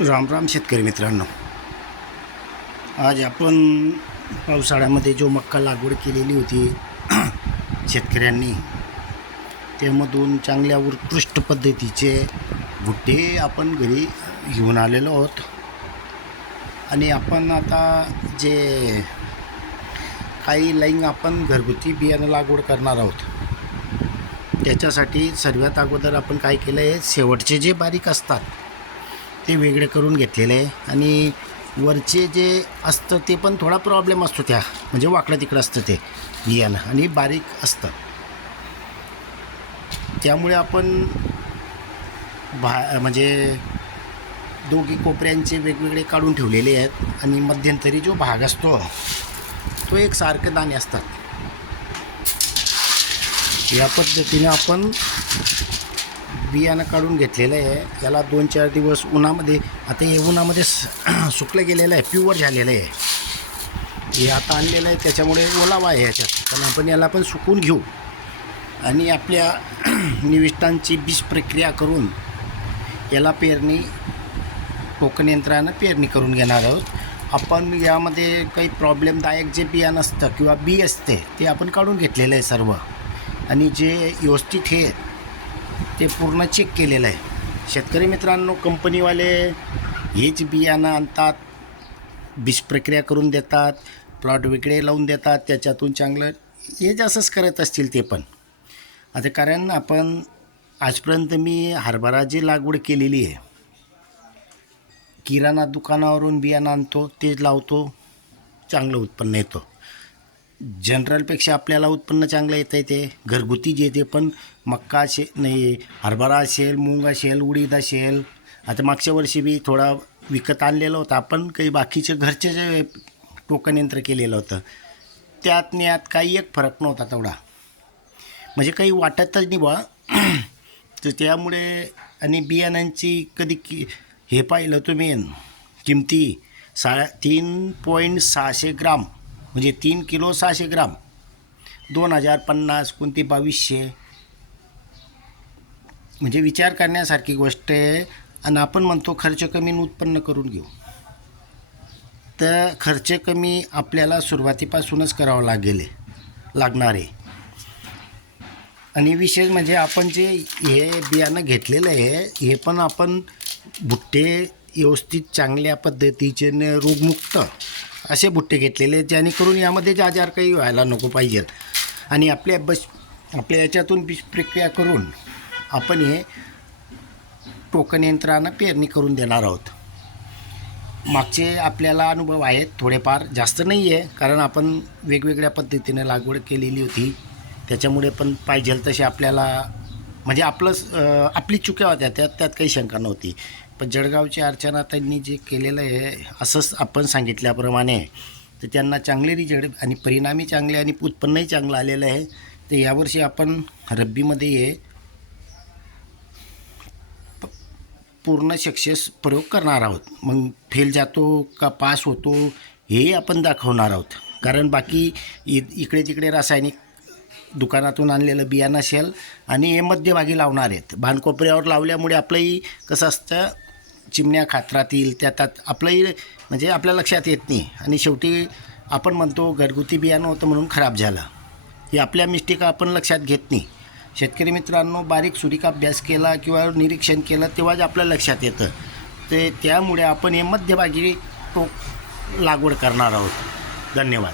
राम राम शेतकरी मित्रांनो. आज आपण पावसाळ्यामध्ये जो मक्का लागवड केलेली होती शेतकऱ्यांनी त्यामधून चांगल्या उत्कृष्ट पद्धतीचे भुट्टे आपण घरी घेऊन आलेलो आहोत. आणि आपण आता जे काही लाईंग आपण घरगुती बियाणं लागवड करणार आहोत त्याच्यासाठी सर्वात अगोदर आपण काय केलं आहे शेवटचे जे बारीक असतात ते वेगळे करून घेतलेले आहे. आणि वरचे जे असतं ते पण थोडा प्रॉब्लेम असतो त्या. म्हणजे वाकडं तिकडं असतं ते बियाणं. आणि बारीक असतं. त्यामुळे आपण भा म्हणजे दोघी कोपऱ्यांचे वेगवेगळे काढून ठेवलेले आहेत. आणि मध्यंतरी जो भाग असतो तो एक सारखे दाणे असतात. या पद्धतीने आपण बियाणं काढून घेतलेलं आहे. याला दोन चार दिवस उन्हामध्ये आता हे उन्हामध्ये स- सुकलं गेलेलं आहे प्युअर झालेलं आहे. हे आता आणलेलं आहे त्याच्यामुळे ओलावा आहे ह्याच्यात पण आपण याला पण सुकून घेऊ. आणि आपल्या निविष्टांची बीज प्रक्रिया करून याला पेरणी कोकण यंत्रानं पेरणी करून घेणार आहोत. आपण यामध्ये काही प्रॉब्लेमदायक जे बियाणं असतं किंवा बी असते ते आपण काढून घेतलेलं आहे सर्व. आणि जे व्यवस्थित हे ते पूर्ण चेक केलेलं आहे. शेतकरी मित्रांनो कंपनीवाले हेच बियाणं आणतात बीज प्रक्रिया करून देतात प्लॉट वेगळे लावून देतात त्याच्यातून चांगलं हे जसंच असंच करत असतील ते पण. आता कारण आपण आजपर्यंत मी हरभराची लागवड केलेली आहे. किराणा दुकानावरून बियाणं आणतो ते लावतो चांगलं उत्पन्न येतो. जनरलपेक्षा आपल्याला उत्पन्न चांगलं येतं आहे ते. घरगुती जे ते पण मक्का असे नाही हरभरा असेल मूग असेल उडीद असेल आता मागच्या वर्षी बी थोडा विकत आणलेला होता. आपण काही बाकीचे घरचे जे टोकन यंत्र केलेलं होतं त्यात आणि यात काही एक फरक नव्हता तेवढा. म्हणजे काही वाटतच नाही बा तर त्यामुळे आणि बियाणांची कधी कि हे पाहिलं तुम्ही किमती सा तीन पॉईंट सहाशे ग्राम. म्हणजे तीन किलो सहाशे ग्राम. दोन हजार पन्नास कोणती बावीसशे? म्हणजे विचार करण्यासारखी गोष्ट आहे. आणि आपण म्हणतो खर्च कमी उत्पन्न करून घेऊ. तर खर्च कमी आपल्याला सुरुवातीपासूनच करावं लागेल लागणार आहे. आणि विशेष म्हणजे आपण जे हे बियाणं घेतलेलं आहे हे पण आपण भुट्टे व्यवस्थित चांगल्या पद्धतीचे न रोगमुक्त असे भुट्टे घेतलेले जेणेकरून यामध्ये जे आजार काही व्हायला नको पाहिजेत. आणि आपल्या बस आपल्या याच्यातून बीज प्रक्रिया करून आपण हे टोकन यंत्रानं पेरणी करून देणार आहोत. मागचे आपल्याला अनुभव आहेत थोडेफार जास्त नाही आहे कारण आपण वेगवेगळ्या पद्धतीने लागवड केलेली होती. त्याच्यामुळे पण पाहिजेल तसे आपल्याला म्हणजे आपलं आपली चुक्या होत्या त्यात त्यात काही शंका नव्हती. पण जळगावच्या अर्चना त्यांनी जे केलेलं आहे असंच आपण सांगितल्याप्रमाणे तर त्यांना चांगले रिझल्ट आणि परिणामी चांगले आणि उत्पन्नही चांगलं आलेलं आहे. तर यावर्षी आपण रब्बीमध्ये हे पूर्ण सक्सेस प्रयोग करणार आहोत. मग फेल जातो का पास होतो हेही आपण दाखवणार आहोत. कारण बाकी इ इकडे तिकडे रासायनिक दुकानातून आणलेलं बियाणं असेल आणि हे मध्यभागी लावणार आहेत. भानकोपऱ्यावर लावल्यामुळे आपलंही कसं असतं चिमण्या खात्रातील त्यात आपलंही म्हणजे आपल्या लक्षात येत नाही. आणि शेवटी आपण म्हणतो घरगुती बियाणं होतं म्हणून खराब झालं. ही आपल्या मिस्टेक आपण लक्षात घेत नाही. शेतकरी मित्रांनो बारीक सुरीका अभ्यास केला किंवा निरीक्षण केलं तेव्हाच आपल्या लक्षात येतं. ते त्यामुळे आपण हे मध्यभागी तो लागवड करणार आहोत. धन्यवाद.